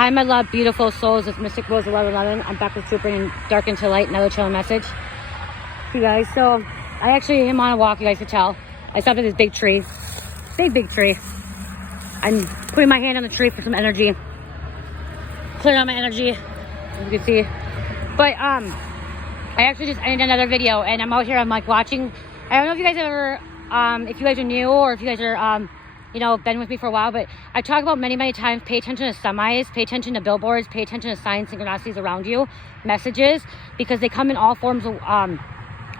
Hi, my love, beautiful souls. It's Mystic Rose 1111. I'm back with Super and Dark into Light, another chilling message. You guys, so I actually am on a walk, you guys could tell. I stopped at this big tree. Big tree. I'm putting my hand on the tree for some energy. Clearing out my energy, as you can see. But I actually just ended another video and I'm out here, I'm like watching. I don't know if you guys ever, if you guys are new or if you guys are, you know, been with me for a while, but I talk about many times, pay attention to semis, pay attention to billboards, pay attention to signs, synchronicities around you, messages, because they come in all forms, from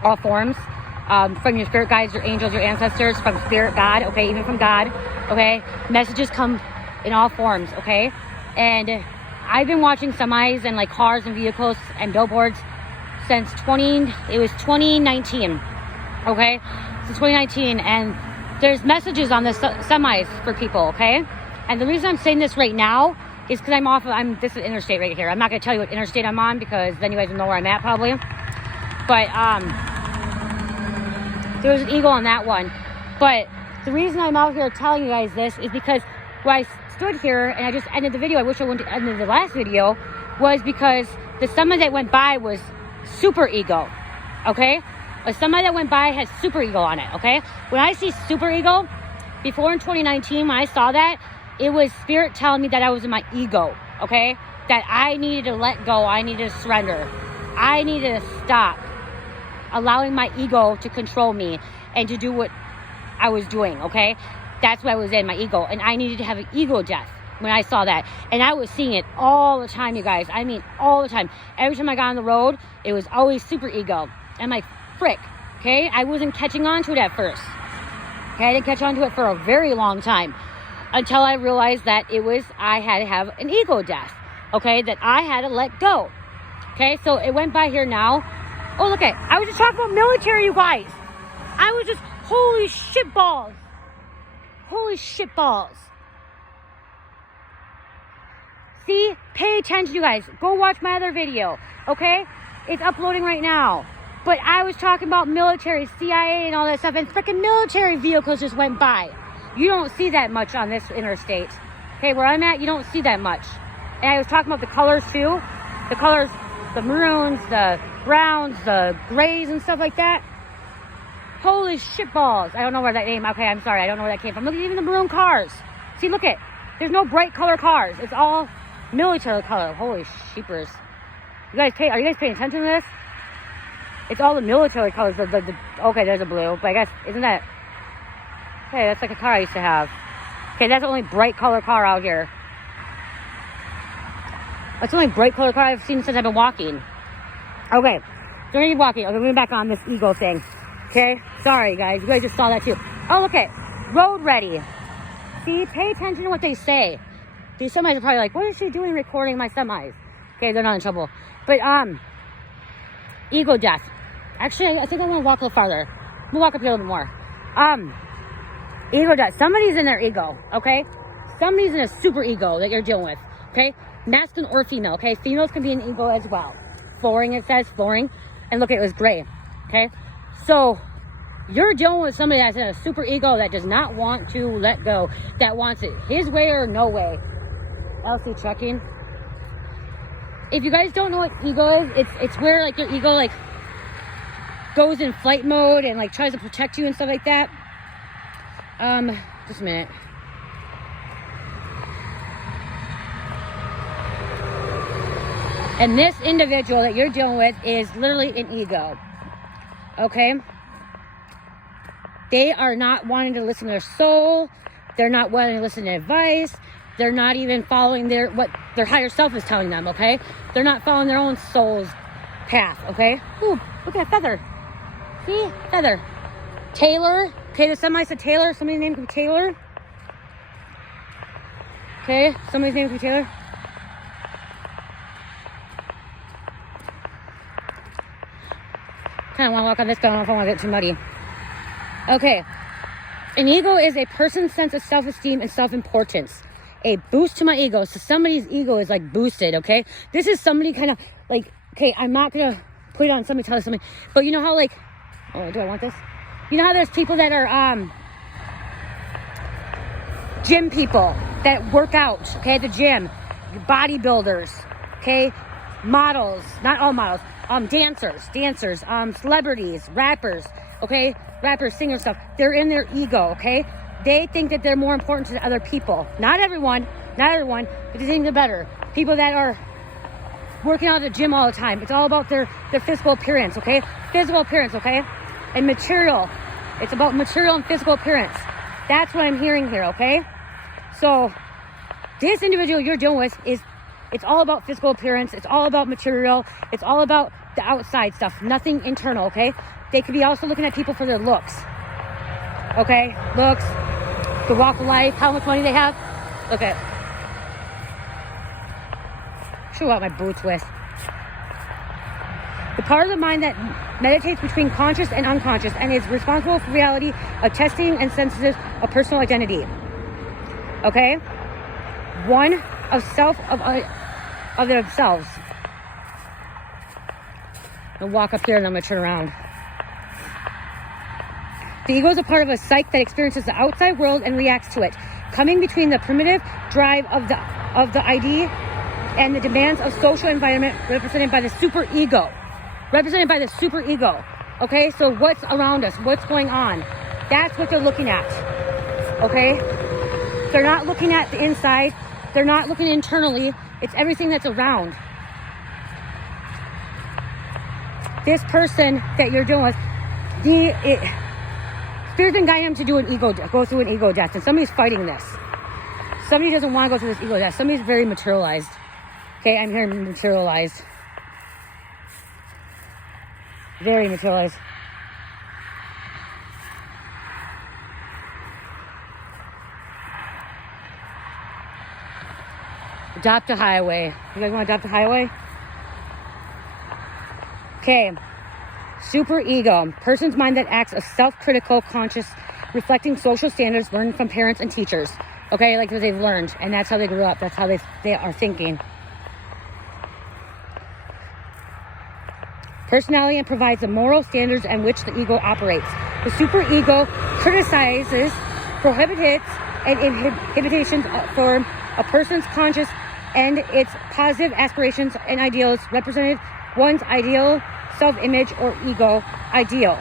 your spirit guides, your angels, your ancestors, from spirit, God, okay, even from God, okay, messages come in all forms, okay, and I've been watching semis and like cars and vehicles and billboards since 2019, okay, since 2019, and there's messages on the semis for people, okay? And the reason I'm saying this right now is because this is interstate right here. I'm not going to tell you what interstate I'm on because then you guys will know where I'm at probably. But there was an eagle on that one. But the reason I'm out here telling you guys this is because when I stood here and I just ended the video, I wish I wouldn't have ended the last video, was because the semi that went by was SuperEgo, okay? A semi that went by has SuperEgo on it, okay? When I see SuperEgo, before in 2019, when I saw that, it was spirit telling me that I was in my ego, okay? That I needed to let go, I needed to surrender. I needed to stop allowing my ego to control me and to do what I was doing, okay? That's what I was in, my ego. And I needed to have an ego death when I saw that. And I was seeing it all the time, you guys. I mean, all the time. Every time I got on the road, it was always SuperEgo. I'm like, frick, okay? I wasn't catching on to it at first. Okay, I didn't catch on to it for a very long time until I realized that I had to have an ego death, okay? That I had to let go, okay? So it went by here now. Oh, look at, I was just talking about military, you guys. I was just, holy shit balls. Holy shit balls. See, pay attention, you guys. Go watch my other video, okay? It's uploading right now. But I was talking about military, CIA and all that stuff, and freaking military vehicles just went by. You don't see that much on this interstate. Okay, where I'm at, you don't see that much. And I was talking about the colors too. The colors, the maroons, the browns, the grays and stuff like that. Holy shit balls. I don't know where that name, okay, I'm sorry, I don't know where that came from. Look at even the maroon cars. See, look at, there's no bright color cars. It's all military color. Holy sheepers. Are you guys paying attention to this? It's all the military colors. Okay, there's a blue, but I guess, isn't that... Okay, that's like a car I used to have. Okay, that's the only bright color car out here. That's the only bright color car I've seen since I've been walking. Okay, so we're gonna keep walking. Okay, we're going back on this ego thing. Okay, sorry guys, you guys just saw that too. Oh, okay, road ready. See, pay attention to what they say. These semis are probably like, what is she doing recording my semis? Okay, they're not in trouble. But, ego death. Actually, I think I want to walk a little farther. We'll walk up here a little bit more. Ego death. Somebody's in their ego, okay? Somebody's in a super ego that you're dealing with, okay? Masculine or female, okay? Females can be an ego as well. Flooring, it says, flooring. And look, it was gray, okay? So, you're dealing with somebody that's in a super ego that does not want to let go, that wants it his way or no way. LC checking. If you guys don't know what ego is, it's where like your ego like goes in flight mode and like tries to protect you and stuff like that. Just a minute. And this individual that you're dealing with is literally an ego. Okay? They are not wanting to listen to their soul. They're not wanting to listen to advice. They're not even following what their higher self is telling them, okay? They're not following their own soul's path, okay? Ooh, look at that feather. See? Feather. Taylor. Okay, the semi said Taylor. Somebody's name could be Taylor. Okay, somebody's name could be Taylor. Kind of want to walk on this, but I don't know if I want to get too muddy. Okay. An ego is a person's sense of self-esteem and self-importance. A boost to my ego. So somebody's ego is like boosted, okay? This is somebody kind of like, okay, I'm not going to put it on somebody, tell us something, but you know how like, oh, do I want this? You know how there's people that are gym people that work out, okay, at the gym. bodybuilders, okay? Models, not all models, dancers, celebrities, rappers, okay? Rappers, singers, stuff. They're in their ego, okay? They think that they're more important to other people. Not everyone, but they think they're better. People that are working out at the gym all the time. It's all about their physical appearance, okay? Physical appearance, okay? And material. It's about material and physical appearance. That's what I'm hearing here, okay? So this individual you're dealing with it's all about physical appearance. It's all about material. It's all about the outside stuff, nothing internal, okay? They could be also looking at people for their looks, okay? Looks, the walk of life, how much money they have. Look at, show what my boots with. The part of the mind that meditates between conscious and unconscious and is responsible for reality, attesting and sensitive of personal identity. Okay? One of self of themselves. I'll walk up here and I'm gonna turn around. The ego is a part of a psyche that experiences the outside world and reacts to it, coming between the primitive drive of the ID and the demands of social environment represented by the superego. Okay, so what's around us? What's going on? That's what they're looking at. Okay? They're not looking at the inside. They're not looking internally. It's everything that's around. This person that you're dealing with, Spirit's been guiding them to do go through an ego death, and somebody's fighting this. Somebody doesn't want to go through this ego death. Somebody's very materialized. Okay, I'm hearing materialized. Very materialized. Adopt a highway. You guys want to adopt a highway? Okay. Super ego. Person's mind that acts as self-critical, conscious, reflecting social standards learned from parents and teachers. Okay, like what they've learned. And that's how they grew up. That's how they are thinking. Personality and provides the moral standards in which the ego operates. The superego criticizes, prohibits, and inhibitions for a person's conscious and its positive aspirations and ideals represented one's ideal self-image or ego ideal.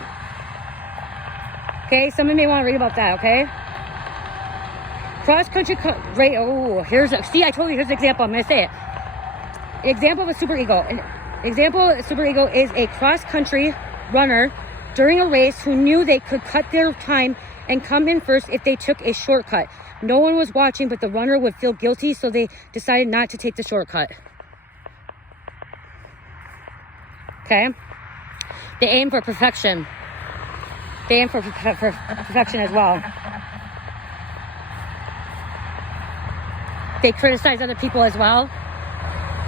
Okay, someone may want to read about that, okay? Cross-country, see, I told you, here's an example, I'm going to say it. An example of a superego. An example of a superego is a cross-country runner during a race who knew they could cut their time and come in first if they took a shortcut. No one was watching, but the runner would feel guilty, so they decided not to take the shortcut. Okay? They aim for perfection. They aim for perfection as well. They criticize other people as well.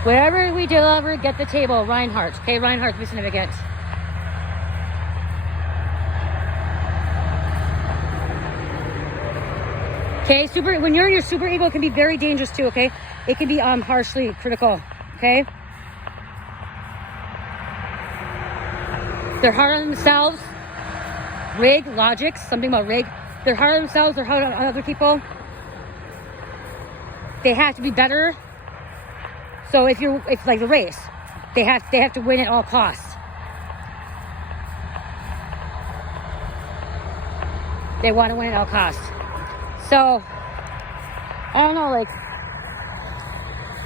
Wherever we deliver, get the table. Reinhardt. Okay, Reinhardt's be significant. Okay, when you're in your super ego, it can be very dangerous too, okay? It can be harshly critical, okay? They're hard on themselves. Rig, logics, something about rig. They're hard on themselves, they're hard on other people. They have to be better. So it's like the race. They have to win at all costs. They want to win at all costs. So, I don't know, like,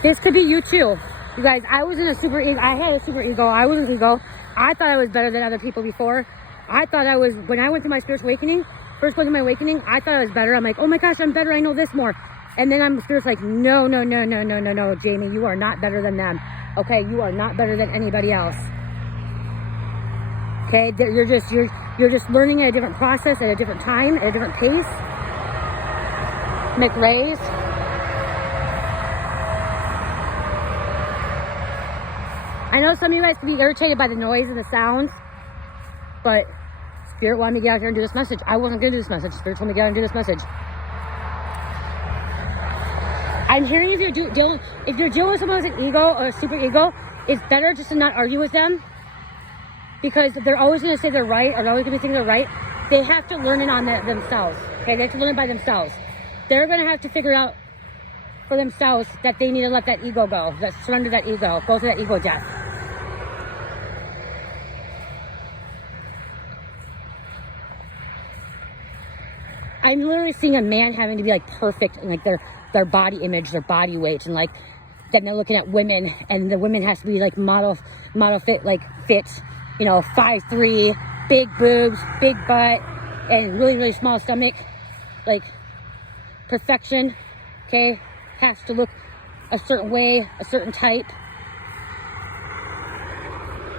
this could be you too. You guys, I was in a super ego. I had a super ego. I was an ego. I thought I was better than other people before. I thought I was, when I went through my spiritual awakening, first went through my awakening, I thought I was better. I'm like, oh my gosh, I'm better. I know this more. And then Spirit's like, no, Jamie, you are not better than them. Okay, you are not better than anybody else. Okay, you're just learning at a different process, at a different time, at a different pace. McRae's. I know some of you guys can be irritated by the noise and the sounds, but Spirit wanted me to get out here and do this message. I wasn't going to do this message. Spirit told me to get out and do this message. I'm hearing if you're dealing with someone with an ego or a super ego, it's better just to not argue with them, because they're always going to say they're right, or they're always going to think they're right. They have to learn it on themselves. Okay, they have to learn it by themselves. They're going to have to figure out for themselves that they need to let that ego go, that surrender that ego, go through that ego death. I'm literally seeing a man having to be like perfect in like their body image, their body weight, and like then they're looking at women, and the women has to be like model fit, like fit, you know, 5'3", big boobs, big butt, and really, really small stomach, like perfection, okay? Has to look a certain way, a certain type.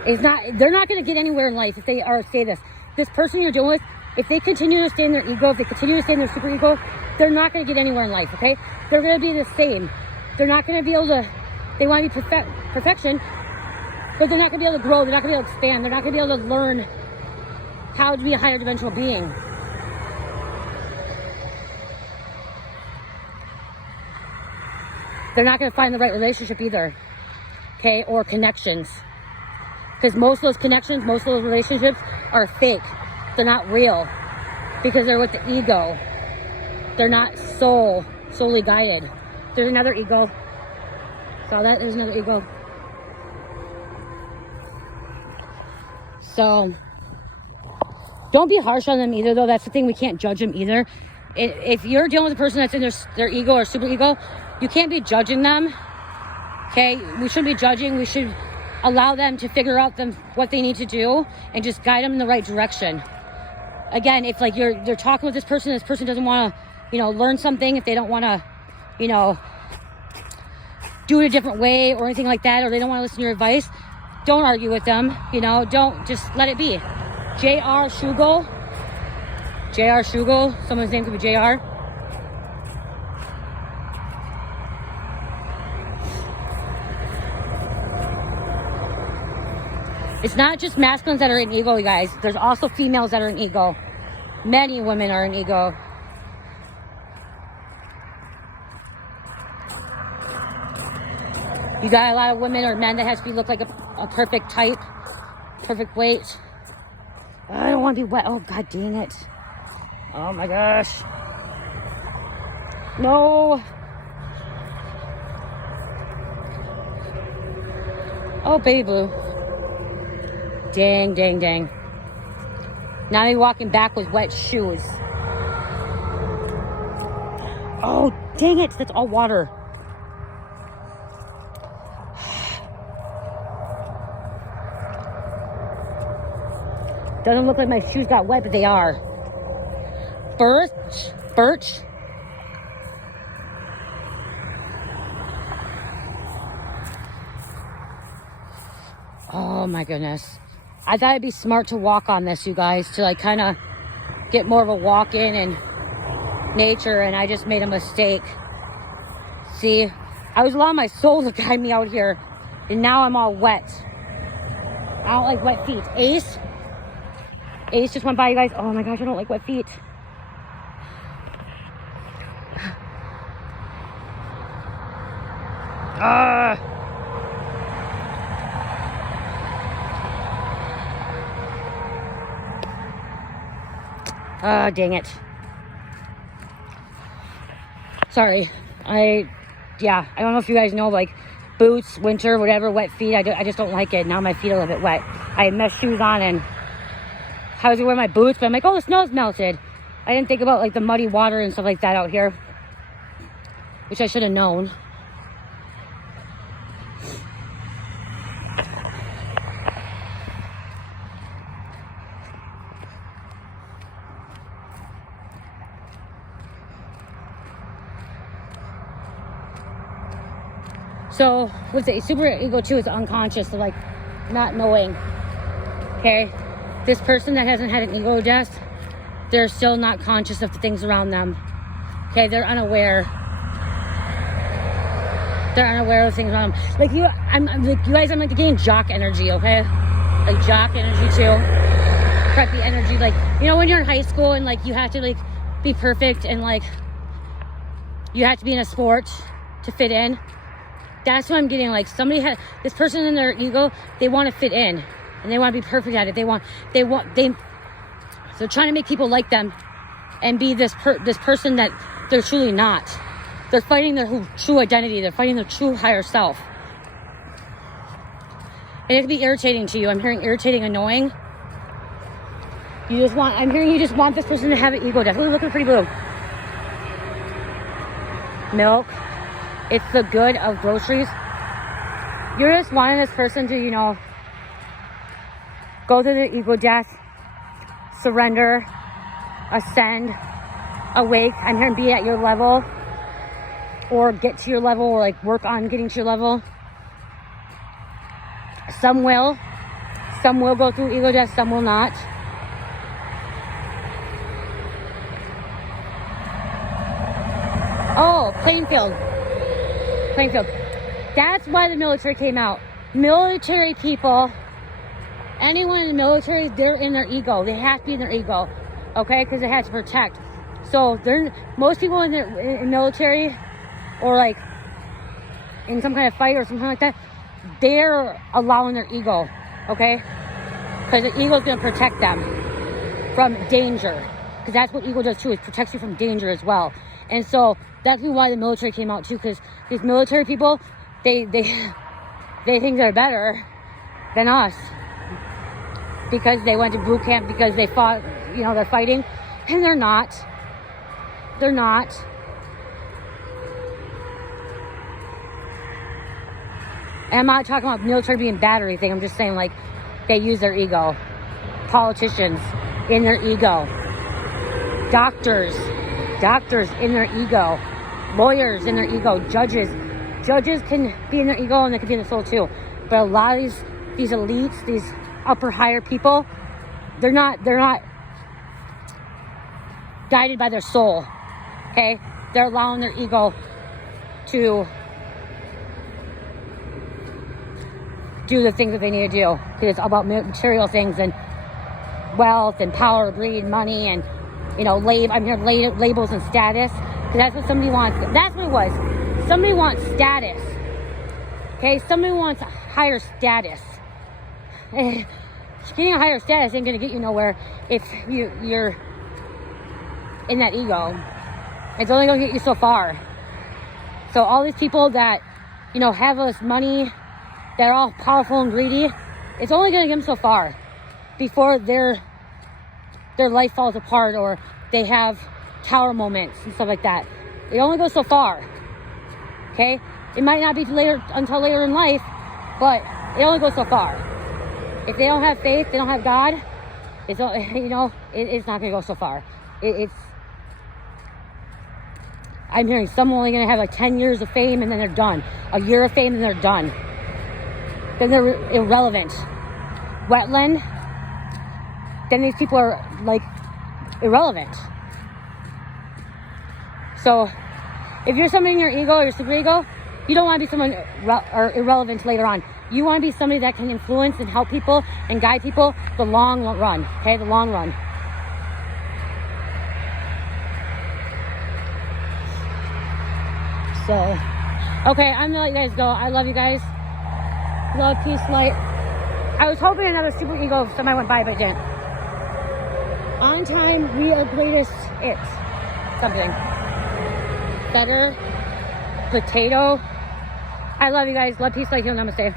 They're not going to get anywhere in life if they are, say this person you're dealing with, if they continue to stay in their ego, if they continue to stay in their super ego, they're not going to get anywhere in life, okay? They're going to be the same. They're not going to be able to, they want to be perfection, but they're not going to be able to grow. They're not going to be able to expand. They're not going to be able to learn how to be a higher dimensional being. They're not going to find the right relationship either, okay, or connections. Because most of those connections, most of those relationships are fake. They're not real because they're with the ego. They're not solely guided. There's another ego. Saw that? There's another ego. So don't be harsh on them either, though. That's the thing. We can't judge them either. If you're dealing with a person that's in their ego or super ego, you can't be judging them. Okay? We shouldn't be judging. We should allow them to figure out what they need to do and just guide them in the right direction. Again, if like you're talking with this person doesn't want to, you know, learn something, if they don't want to, you know, do it a different way or anything like that, or they don't want to listen to your advice, don't argue with them, you know, don't, just let it be. J.R. Shugel, someone's name could be J.R. It's not just masculines that are in ego, you guys. There's also females that are in ego. Many women are in ego. You got a lot of women or men that has to look like a perfect type, perfect weight. I don't want to be wet. Oh, God dang it. Oh, my gosh. No. Oh, baby blue. Dang, dang, dang. Now they're walking back with wet shoes. Oh, dang it. That's all water. Doesn't look like my shoes got wet, but they are. Birch. Oh my goodness. I thought it'd be smart to walk on this, you guys, to like kind of get more of a walk in and nature, and I just made a mistake. See, I was allowing my soul to guide me out here, and now I'm all wet. I don't like wet feet. Ace just went by, you guys. Oh my gosh, I don't like wet feet. Dang it. Sorry. I don't know if you guys know, like, boots, winter, whatever, wet feet. I just don't like it. Now my feet are a little bit wet. I had mesh shoes on, and I was wearing my boots, but I'm like, oh, the snow's melted. I didn't think about, like, the muddy water and stuff like that out here, which I should have known. So, with the super ego too, it's unconscious, so like, not knowing, okay? This person that hasn't had an ego death, they're still not conscious of the things around them, okay? They're unaware. They're unaware of things around them. Like you, I'm like, you guys, I'm like getting jock energy, okay? Like jock energy too. Preppy energy, like, you know when you're in high school and like you have to like be perfect and like you have to be in a sport to fit in. That's what I'm getting. Like somebody had this person in their ego, they want to fit in and they want to be perfect at it. They're trying to make people like them and be this person that they're truly not. They're fighting their true identity. They're fighting their true higher self. And it can be irritating to you. I'm hearing irritating, annoying. I'm hearing you just want this person to have an ego death. Ooh, look at the pretty blue. Milk. It's the good of groceries. You're just wanting this person to, go through the ego death, surrender, ascend, awake. I'm hearing be at your level, or get to your level, or like work on getting to your level. Some will go through ego death, some will not. Oh, Plainfield. That's why the military came out. Military people, anyone in the military, they're in their ego. They have to be in their ego, okay? Because they have to protect. So most people in the military, or like in some kind of fight or something like that, they're allowing their ego, okay? Because the ego is going to protect them from danger. Because that's what ego does too, it protects you from danger as well. And so that's why the military came out too, because these military people, they think they're better than us. Because they went to boot camp, because they fought, they're fighting. And they're not. They're not. And I'm not talking about military being bad or anything. I'm just saying, like, they use their ego. Politicians in their ego. Doctors in their ego. Lawyers in their ego. Judges can be in their ego, and they can be in their soul too. But a lot of these elites, these upper higher people, they're not guided by their soul. Okay? They're allowing their ego to do the things that they need to do, because it's all about material things and wealth and power, greed, money, and I'm here labels and status, because that's what somebody wants. That's what it was. Somebody wants status. Okay, somebody wants a higher status. Getting a higher status ain't gonna get you nowhere if you're in that ego. It's only gonna get you so far. So all these people that have all this money, they're all powerful and greedy, it's only going to get them so far before their life falls apart, or they have tower moments and stuff like that. It only goes so far. Okay? It might not be until later in life, but it only goes so far. If they don't have faith, they don't have God, it's not going to go so far. I'm hearing some only going to have like 10 years of fame, and then they're done. A year of fame, and they're done. Then they're irrelevant. Wetland, then these people are like irrelevant. So if you're somebody in your ego or your superego, you don't want to be someone irrelevant later on. You want to be somebody that can influence and help people and guide people the long run. Okay, the long run. So, okay, I'm gonna let you guys go. I love you guys. Love, peace, light. I was hoping another superego semi went by, but it didn't. On time, we are greatest. It's something better. Potato. I love you guys. Love, peace, light, heal, namaste.